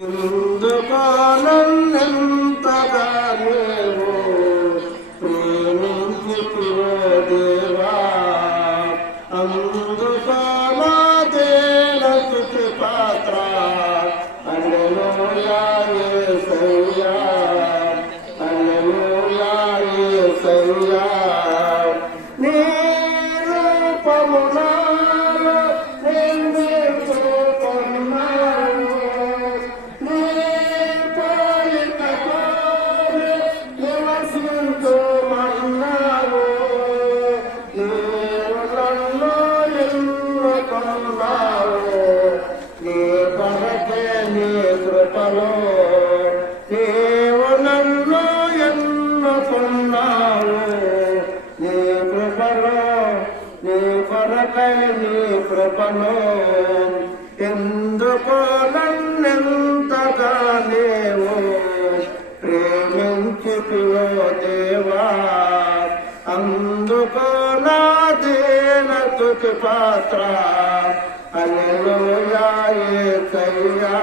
ఎందుకో నన్నెంతగా నీవు ప్రేమించితివో దేవా, అందుకో నా దేనస్తుతి పాత్ర. హల్లెలూయా యేసయ్యా, హల్లెలూయా యేసయ్యా. నీ రూపమునా నీ కొరకే నీ కృపలో నీవు నన్ను ఎన్నుకున్నావు. నీ కృపలో నీ కొరకై నీ కృపలో ఎందుకో నన్నెంతగా నీవు ప్రేమించితివో దేవా, అందుకో నా దీనస్తుతి పాత్ర. హల్లెలూయా యేసయ్యా,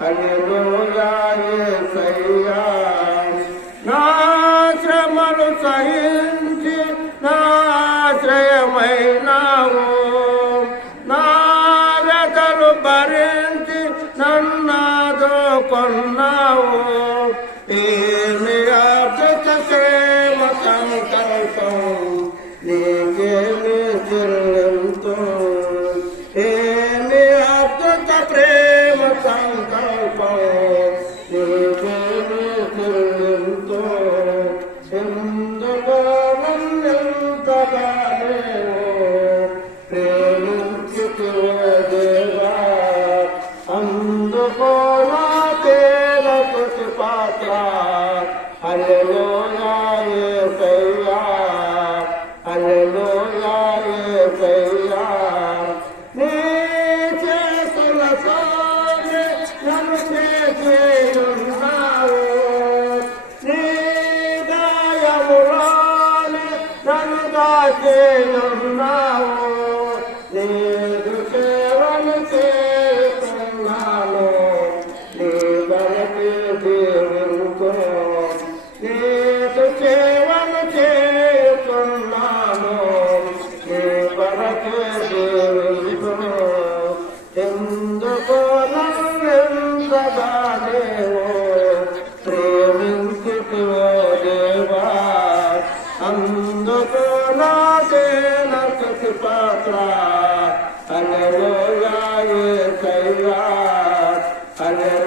హల్లెలూయా యేసయ్యా. నా శ్రమలు సహించి నా ఆశ్రయమైనావు, నా వ్యధలు భరించి నన్నాదుకొన్నావు. ఏమి అద్భుత ప్రేమ సంకల్పం, నీకేమి చెల్లింతో. ఏమి అద్భుత ప్రేమ సంకల్పం, నీకేమి చెల్లింతో. ఎందుకో నన్నెంతగా నీవు ప్రేమించితివో దేవా, అందుకో నా దీనస్తుతి పాత్ర. హల్లెలూయా యేసయ్యా, హల్లెలూయా యేసయ్యా. నీ చేతుల సోదె నన్ను చేసేయున్నావు, నీ గాయములోనే నన్ను దాచేయున్నావు. నీకు సేవను చేస్తున్నాను, నీ బలకి దేవునితో. నీకు సేవను చేస్తున్నాను, నీ బలకి దేవునితో. ఎందుకో నన్నెంతగా నీవు ప్రేమించితివో దేవా, అందుకో నా దీనస్తుతి పాత్ర. హల్లెలూయా యేసయ్యా, హల్లెలూయా.